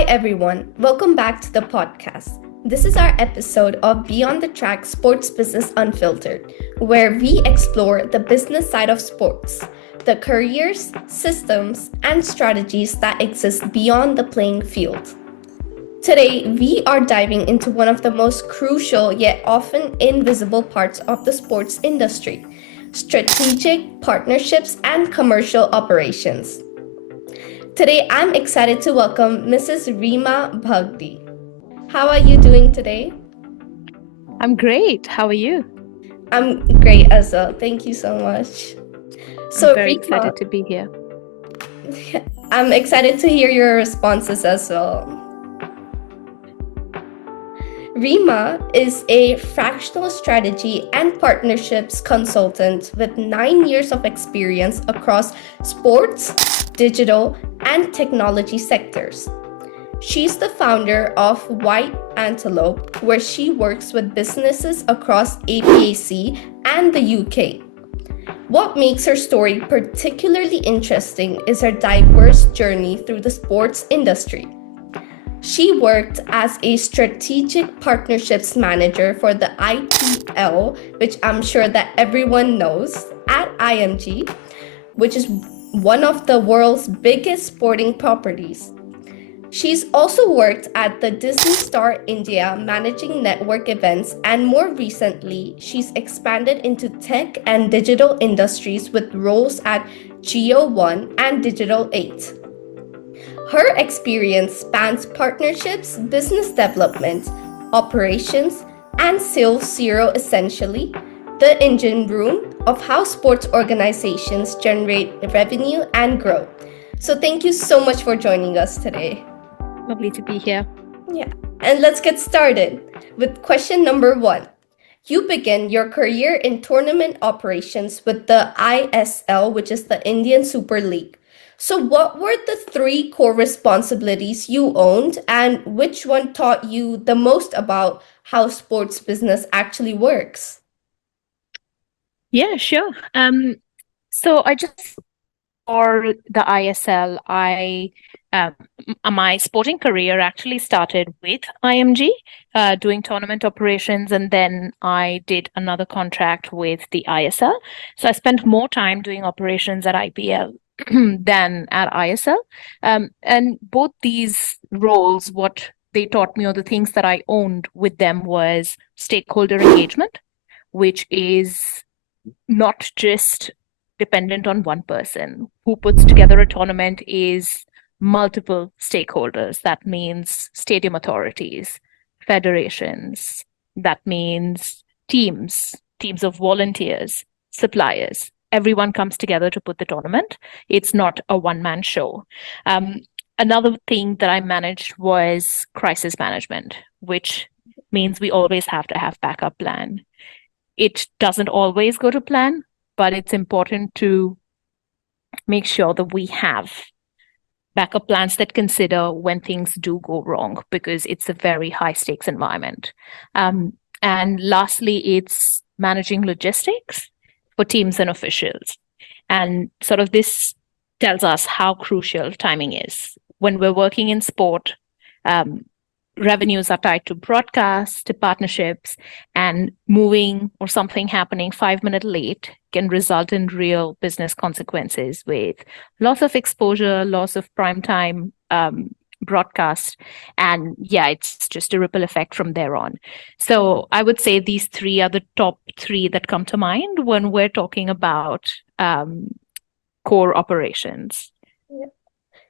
Hi, everyone. Welcome back to the podcast. This is our episode of Beyond the Track Sports Business Unfiltered, where we explore the business side of sports, the careers, systems, and strategies that exist beyond the playing field. Today, we are diving into one of the most crucial yet often invisible parts of the sports industry: strategic partnerships and commercial operations. Today, I'm excited to welcome Mrs. Reema Bagdai. How are you doing today? I'm great. How are you? I'm great as well. Thank you so much. I'm So, very Reema, excited to be here. I'm excited to hear your responses as well. Reema is a fractional strategy and partnerships consultant with 9 years of experience across sports, digital, and technology sectors. She's the founder of White Antelope, where she works with businesses across APAC and the UK. What makes her story particularly interesting is her diverse journey through the sports industry. She worked as a strategic partnerships manager for the IPL, which I'm sure that everyone knows, at IMG, which is one of the world's biggest sporting properties. She's also worked at the Disney Star India managing network events, and more recently, she's expanded into tech and digital industries with roles at Geo One and Digital 8. Her experience spans partnerships, business development, operations, and sales zero, essentially the engine room of how sports organizations generate revenue and grow. So thank you so much for joining us today. Lovely to be here. Yeah, and let's get started with question number one. You begin your career in tournament operations with the ISL, which is the Indian Super League. So, what were the three core responsibilities you owned, and which one taught you the most about how sports business actually works? Yeah, sure. So I just for the ISL, my sporting career actually started with IMG, doing tournament operations, and then I did another contract with the ISL. So I spent more time doing operations at IPL than at ISL. And both these roles, what they taught me, or the things that I owned with them, was stakeholder engagement, which is not just dependent on one person. Who puts together a tournament is multiple stakeholders. That means stadium authorities, federations, that means teams of volunteers, suppliers. Everyone comes together to put the tournament. It's not a one-man show. Another thing that I managed was crisis management, which means we always have to have backup plan. It doesn't always go to plan, but it's important to make sure that we have backup plans that consider when things do go wrong, because it's a very high stakes environment. And lastly, it's managing logistics for teams and officials. And sort of this tells us how crucial timing is. When we're working in sport, revenues are tied to broadcasts, to partnerships, and moving or something happening 5 minutes late can result in real business consequences with loss of exposure, loss of prime time broadcast. And yeah, it's just a ripple effect from there on. So I would say these three are the top three that come to mind when we're talking about core operations.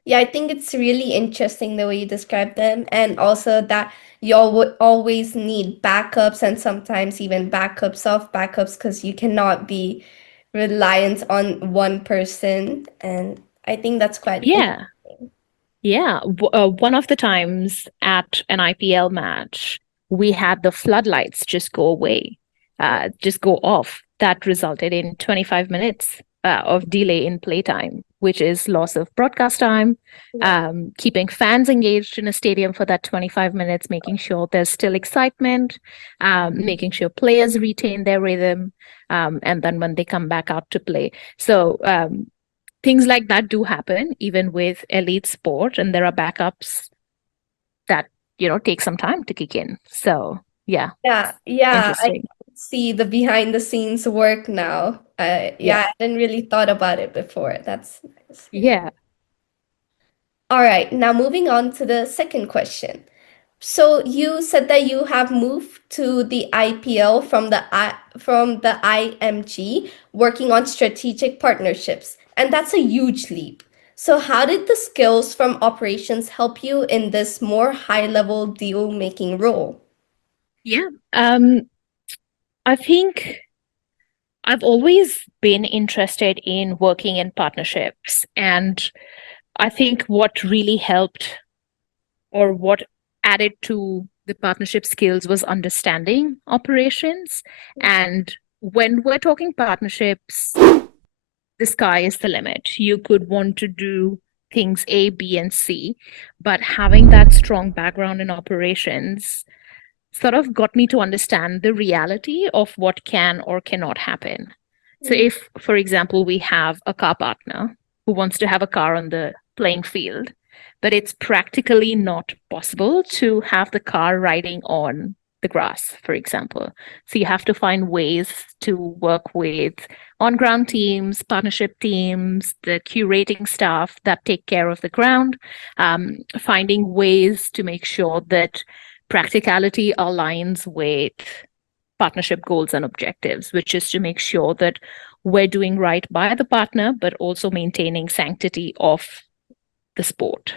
Yeah, I think it's really interesting the way you describe them, and also that you all would always need backups and sometimes even backups of backups because you cannot be reliant on one person. And I think that's quite Yeah. interesting. Yeah, one of the times at an IPL match, we had the floodlights just go away, just go off. That resulted in 25 minutes of delay in playtime, which is loss of broadcast time, Yeah. keeping fans engaged in a stadium for that 25 minutes, making sure there's still excitement, making sure players retain their rhythm, and then when they come back out to play. So things like that do happen even with elite sport, and there are backups that, take some time to kick in. So yeah, Yeah, I interesting. can see the behind the scenes work now. Yeah. Yeah, I didn't really thought about it before. That's nice. Yeah. All right, now moving on to the second question. So you said that you have moved to the IPL from the IMG, working on strategic partnerships, and that's a huge leap. So how did the skills from operations help you in this more high-level deal-making role? Yeah. I think I've always been interested in working in partnerships. And I think what really helped or what added to the partnership skills was understanding operations. And when we're talking partnerships, the sky is the limit. You could want to do things A, B, and C, but having that strong background in operations sort of got me to understand the reality of what can or cannot happen. So, Mm, if, for example, we have a car partner who wants to have a car on the playing field, but it's practically not possible to have the car riding on the grass, for example. So, you have to find ways to work with on ground teams, partnership teams, the curating staff that take care of the ground, finding ways to make sure that practicality aligns with partnership goals and objectives, which is to make sure that we're doing right by the partner, but also maintaining sanctity of the sport.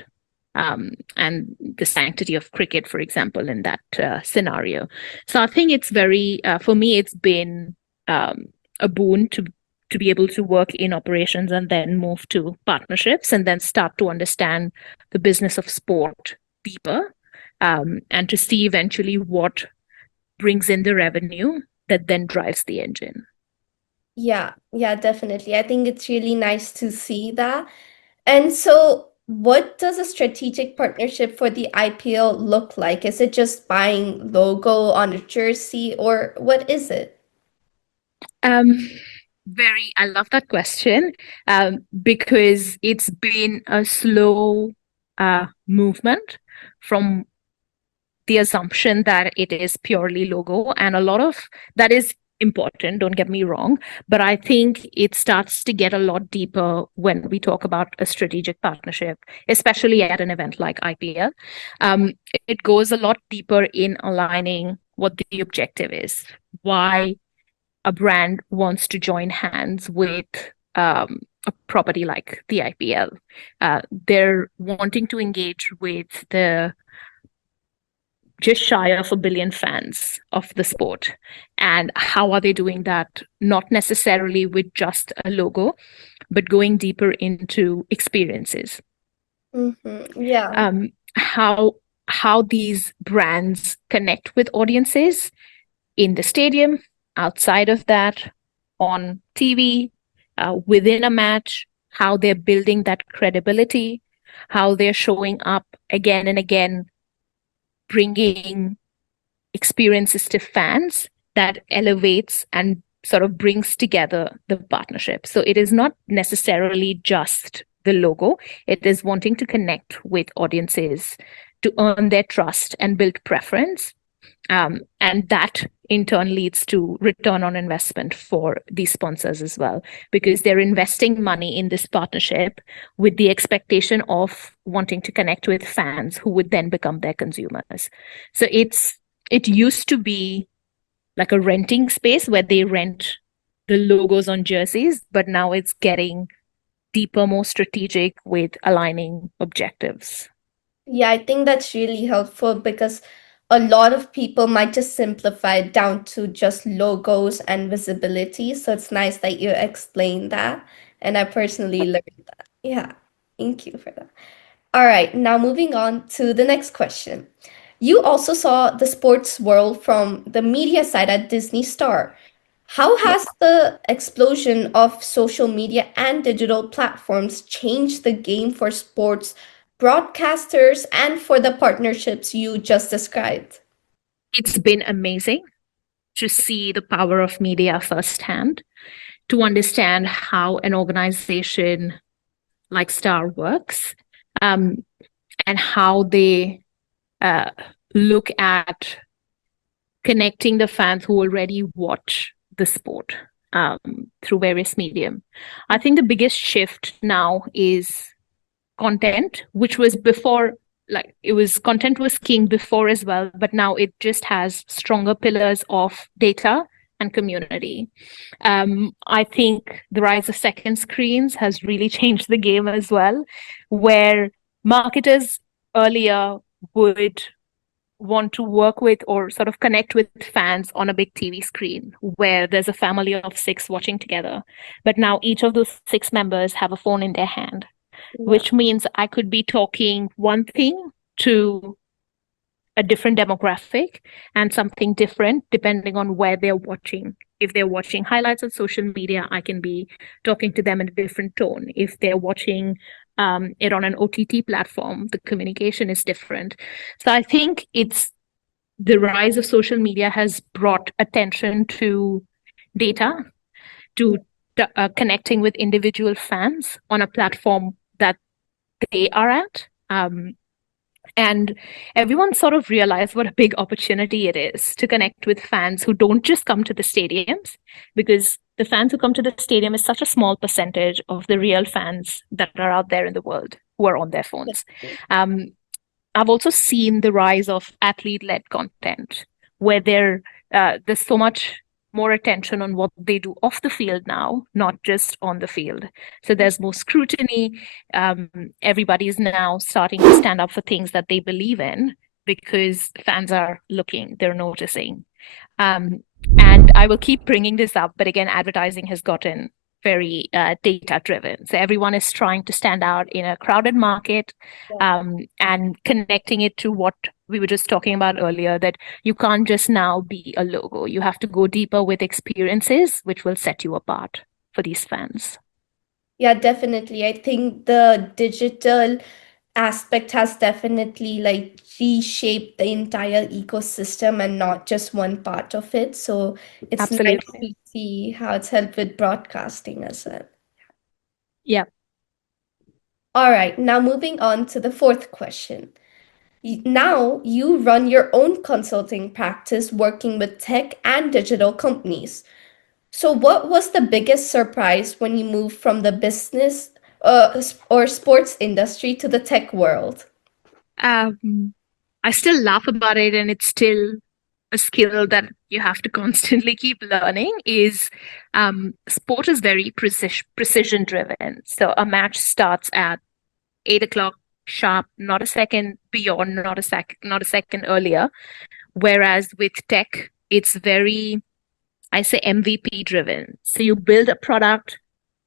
And the sanctity of cricket, for example, in that scenario. So I think it's for me, it's been a boon to be able to work in operations and then move to partnerships and then start to understand the business of sport deeper, and to see eventually what brings in the revenue that then drives the engine. yeah, definitely. I think it's really nice to see that. And so, what does a strategic partnership for the IPL look like? Is it just buying logo on a jersey, or what is it? Um, I love that question, because it's been a slow movement from the assumption that it is purely logo, and a lot of that is important, don't get me wrong, but I think it starts to get a lot deeper when we talk about a strategic partnership, especially at an event like IPL. Um, it goes a lot deeper in aligning what the objective is, why a brand wants to join hands with a property like the IPL. They're wanting to engage with the just shy of 1 billion fans of the sport. And how are they doing that? Not necessarily with just a logo, but going deeper into experiences. Yeah. How these brands connect with audiences in the stadium, outside of that, on TV, within a match, how they're building that credibility, how they're showing up again and again, bringing experiences to fans that elevates and sort of brings together the partnership. So it is not necessarily just the logo, it is wanting to connect with audiences to earn their trust and build preference. And that in turn leads to return on investment for these sponsors as well, because they're investing money in this partnership with the expectation of wanting to connect with fans who would then become their consumers. So it used to be like a renting space where they rent the logos on jerseys, but now it's getting deeper, more strategic with aligning objectives. Yeah, I think that's really helpful because a lot of people might just simplify it down to just logos and visibility. So it's nice that you explained that. And I personally learned that. Yeah, thank you for that. All right, now moving on to the next question. You also saw the sports world from the media side at Disney Star. How Yeah. has the explosion of social media and digital platforms changed the game for sports broadcasters and for the partnerships you just described? It's been amazing to see the power of media firsthand, to understand how an organization like Star works, um, and how they uh, look at connecting the fans who already watch the sport through various medium. I think the biggest shift now is content, which was before, like it was content was king before as well, but now it just has stronger pillars of data and community. I think the rise of second screens has really changed the game as well, where marketers earlier would want to work with or sort of connect with fans on a big TV screen where there's a family of six watching together. But now each of those six members have a phone in their hand, Yeah. which means I could be talking one thing to a different demographic and something different depending on where they're watching. If they're watching highlights on social media, I can be talking to them in a different tone. If they're watching it on an OTT platform, the communication is different. So I think it's the rise of social media has brought attention to data, to connecting with individual fans on a platform that they are at. And everyone sort of realized what a big opportunity it is to connect with fans who don't just come to the stadiums, because the fans who come to the stadium is such a small percentage of the real fans that are out there in the world who are on their phones. Um, I've also seen the rise of athlete-led content where there's so much more attention on what they do off the field now, not just on the field. So there's more scrutiny. Everybody's now starting to stand up for things that they believe in because fans are looking, they're noticing. Um, and I will keep bringing this up, but again, advertising has gotten very data driven. So everyone is trying to stand out in a crowded market, and connecting it to what we were just talking about earlier, that you can't just now be a logo. You have to go deeper with experiences, which will set you apart for these fans. Yeah, definitely. I think the digital aspect has definitely like reshaped the entire ecosystem and not just one part of it. So it's nice Absolutely. to see how it's helped with broadcasting as well. Yeah. All right, now moving on to the fourth question. Now you run your own consulting practice working with tech and digital companies. So what was the biggest surprise when you moved from the business or sports industry to the tech world? Um, I still laugh about it, and it's still a skill that you have to constantly keep learning. Is sport is very precision driven. So a match starts at 8 o'clock sharp, not a second beyond, not a second earlier. Whereas with tech, it's very, I say, MVP driven. So you build a product,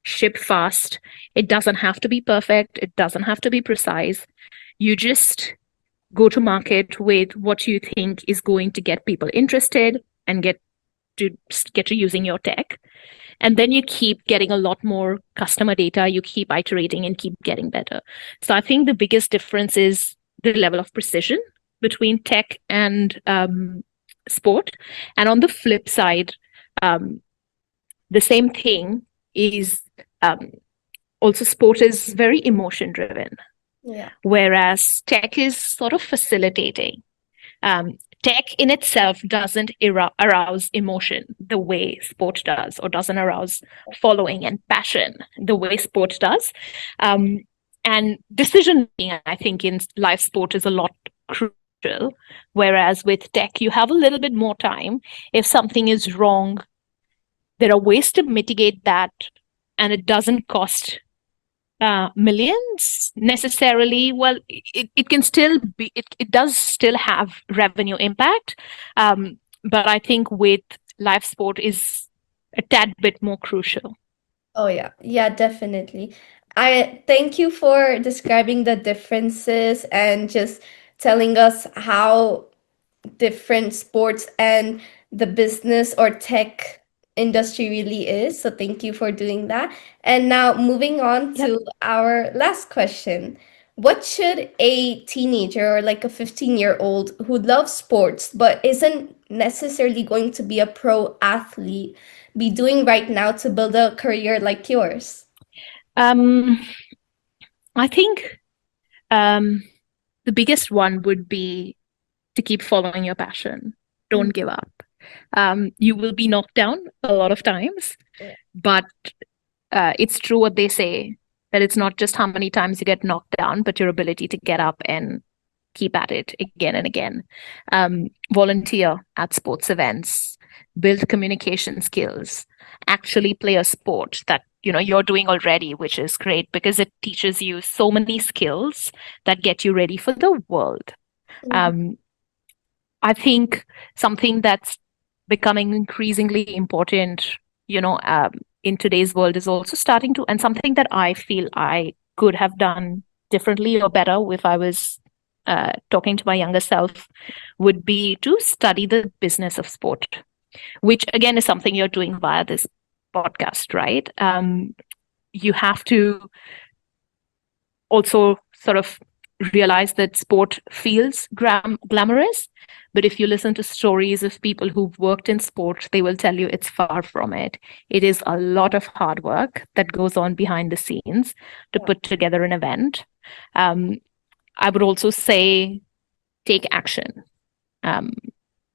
ship fast. It doesn't have to be perfect. It doesn't have to be precise. You just go to market with what you think is going to get people interested and to get to using your tech. And then you keep getting a lot more customer data, you keep iterating and keep getting better. So I think the biggest difference is the level of precision between tech and sport. And on the flip side, um, the same thing is um, also sport is very emotion driven, Yeah. whereas tech is sort of facilitating. Tech in itself doesn't arouse emotion the way sport does, or doesn't arouse following and passion the way sport does. Um, and decision making, I think, in live sport is a lot crucial. Whereas with tech, you have a little bit more time. If something is wrong, there are ways to mitigate that, and it doesn't cost millions necessarily. Well, it can still be, it does still have revenue impact. But I think with live sport is a tad bit more crucial. Oh yeah. Yeah, definitely. I thank you for describing the differences and just telling us how different sports and the business or tech industry really is. So thank you for doing that. And now moving on Yep. to our last question. What should a teenager or like a 15-year-old who loves sports but isn't necessarily going to be a pro athlete be doing right now to build a career like yours? Um, I think the biggest one would be to keep following your passion. Mm. Don't give up. You will be knocked down a lot of times, but it's true what they say, that it's not just how many times you get knocked down, but your ability to get up and keep at it again and again. Volunteer at sports events, build communication skills, actually play a sport that you're doing already, which is great because it teaches you so many skills that get you ready for the world. Mhm. Um, I think something that's becoming increasingly important, in today's world is also starting to, and something that I feel I could have done differently or better if I was talking to my younger self, would be to study the business of sport, which again is something you're doing via this podcast, right? You have to also sort of realize that sport feels glamorous. But if you listen to stories of people who've worked in sport, they will tell you it's far from it. It is a lot of hard work that goes on behind the scenes to Yeah. put together an event. Um, I would also say take action, um,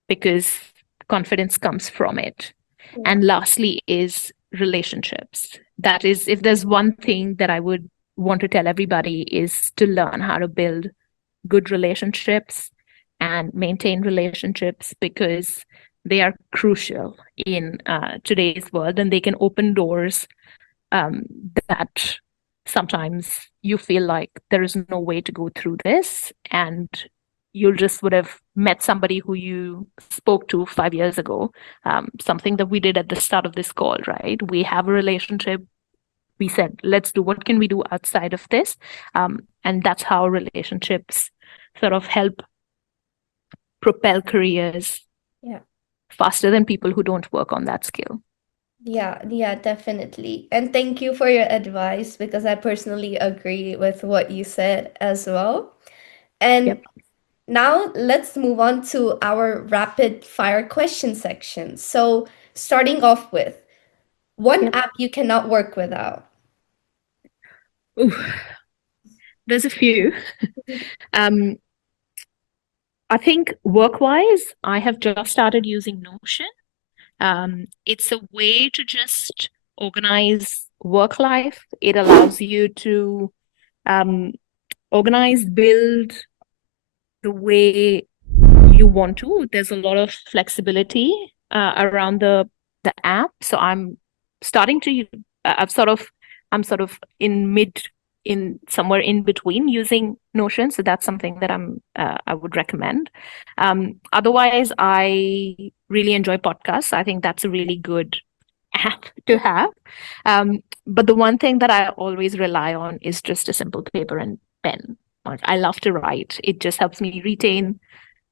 because confidence comes from it. Yeah. And lastly is relationships. That is, if there's one thing that I would want to tell everybody, is to learn how to build good relationships and maintain relationships, because they are crucial in today's world, and they can open doors um, that sometimes you feel like there is no way to go through this, and you just would have met somebody who you spoke to 5 years ago. Something that we did at the start of this call, right? We have a relationship. We said, let's do what can we do outside of this, and that's how relationships sort of help propel careers Yeah. faster than people who don't work on that skill. Yeah, yeah, definitely. And thank you for your advice because I personally agree with what you said as well. And Yep. now let's move on to our rapid fire question section. So, starting off with one Yep. app you cannot work without. Ooh, there's a few. Um, I think work-wise, I have just started using Notion. It's a way to just organize work life. It allows you to um, organize, build the way you want to. There's a lot of flexibility around the app. So I'm starting to I've sort of I'm sort of in somewhere in between using Notion. So that's something that I would recommend. Otherwise, I really enjoy podcasts. I think that's a really good app to have. But the one thing that I always rely on is just a simple paper and pen. Like, I love to write. It just helps me retain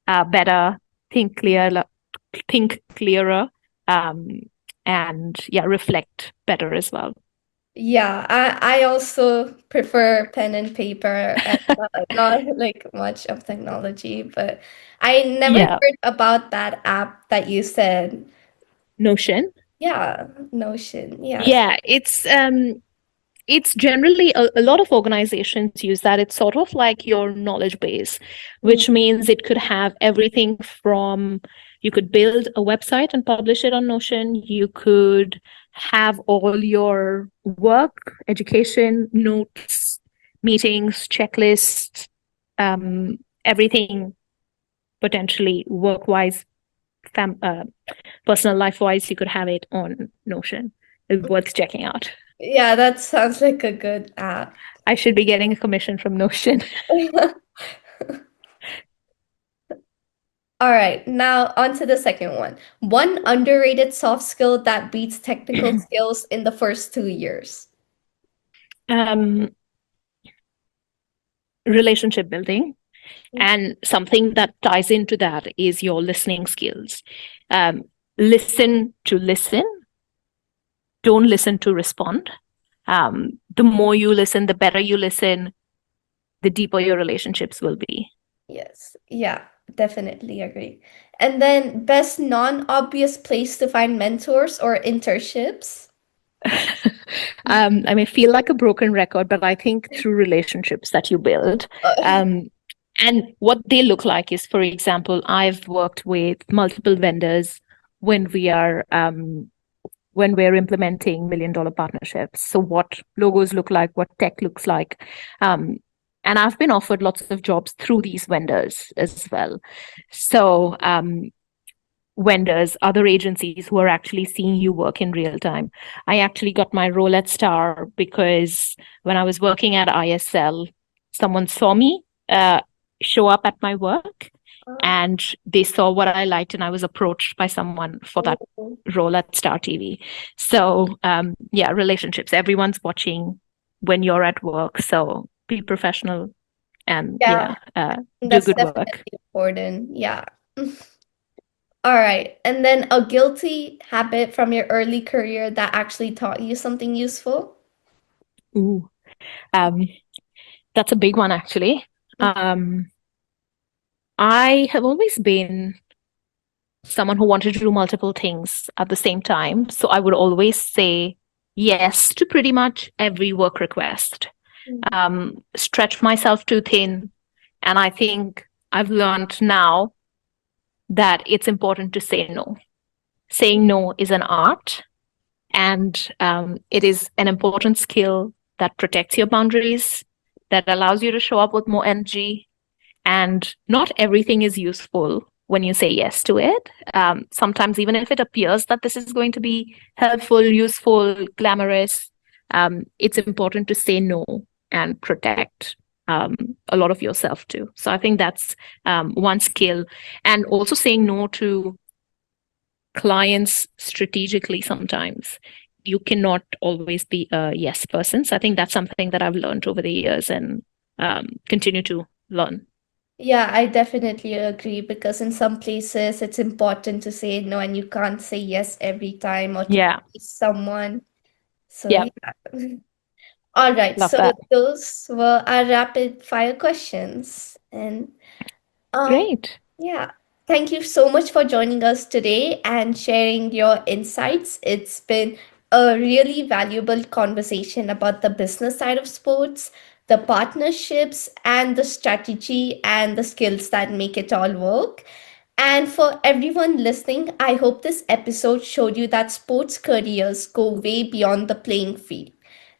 better, think clear, think clearer, um, and yeah, reflect better as well. Yeah, I also prefer pen and paper and not like much of technology, but I never Yeah, heard about that app that you said. Notion. Yeah, Notion. Yes. Yeah, it's generally a lot of organizations use that. It's sort of like your knowledge base, Mm. which means it could have everything from, you could build a website and publish it on Notion. You could have all your work, education, notes, meetings, checklists, everything potentially work-wise, fam personal life-wise, you could have it on Notion. It's worth checking out. Yeah, that sounds like a good app. I should be getting a commission from Notion. All right, now on to the second one. One underrated soft skill that beats technical skills in the first 2 years. Um, Relationship building. And something that ties into that is your listening skills. Um, Listen to listen, don't listen to respond. The more you listen, the better you listen, the deeper your relationships will be. Yes, yeah, definitely agree. And then best non-obvious place to find mentors or internships. I may feel like a broken record, but I think through relationships that you build. Uh, Um, And what they look like is, for example, I've worked with multiple vendors when we're implementing million-dollar partnerships. So what logos look like, what tech looks like. Um, and I've been offered lots of jobs through these vendors as well. So vendors, other agencies who are actually seeing you work in real time. I actually got my role at Star because when I was working at ISL, someone saw me show up at my work and they saw what I liked, and I was approached by someone for that Oh, role at Star TV. So, yeah, relationships. Everyone's watching when you're at work. So be professional and yeah, yeah, do that's good work. definitely important. Yeah. All right. And then a guilty habit from your early career that actually taught you something useful? Ooh, um, that's a big one, actually. Um, I have always been someone who wanted to do multiple things at the same time. So I would always say yes to pretty much every work request, Mhm. stretch myself too thin. And I think I've learned now that it's important to say no. Saying no is an art, and it is an important skill that protects your boundaries, that allows you to show up with more energy. And not everything is useful when you say yes to it. Sometimes, even if it appears that this is going to be helpful, useful, glamorous, it's important to say no and protect a lot of yourself too. So I think that's one skill. And also saying no to clients strategically sometimes. You cannot always be a yes person. So I think that's something that I've learned over the years and continue to learn. Yeah, I definitely agree because in some places it's important to say no and you can't say yes every time or to Yeah. please someone. So Yeah. yeah. All right. Love So that. those were our rapid fire questions. And um Great. yeah, thank you so much for joining us today and sharing your insights. It's been a really valuable conversation about the business side of sports, the partnerships, and the strategy and the skills that make it all work. And for everyone listening, I hope this episode showed you that sports careers go way beyond the playing field.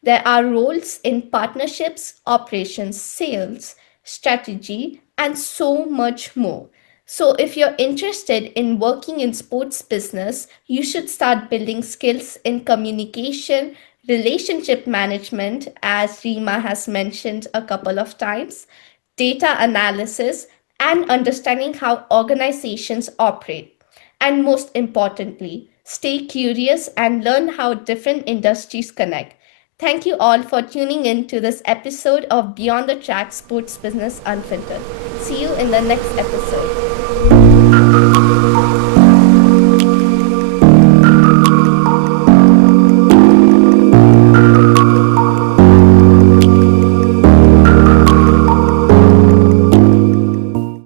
There are roles in partnerships, operations, sales, strategy, and so much more. So, if you're interested in working in sports business, you should start building skills in communication, relationship management, as Reema has mentioned a couple of times, data analysis, and understanding how organizations operate. And most importantly, stay curious and learn how different industries connect. Thank you all for tuning in to this episode of Beyond the Track Sports Business Unfiltered. See you in the next episode.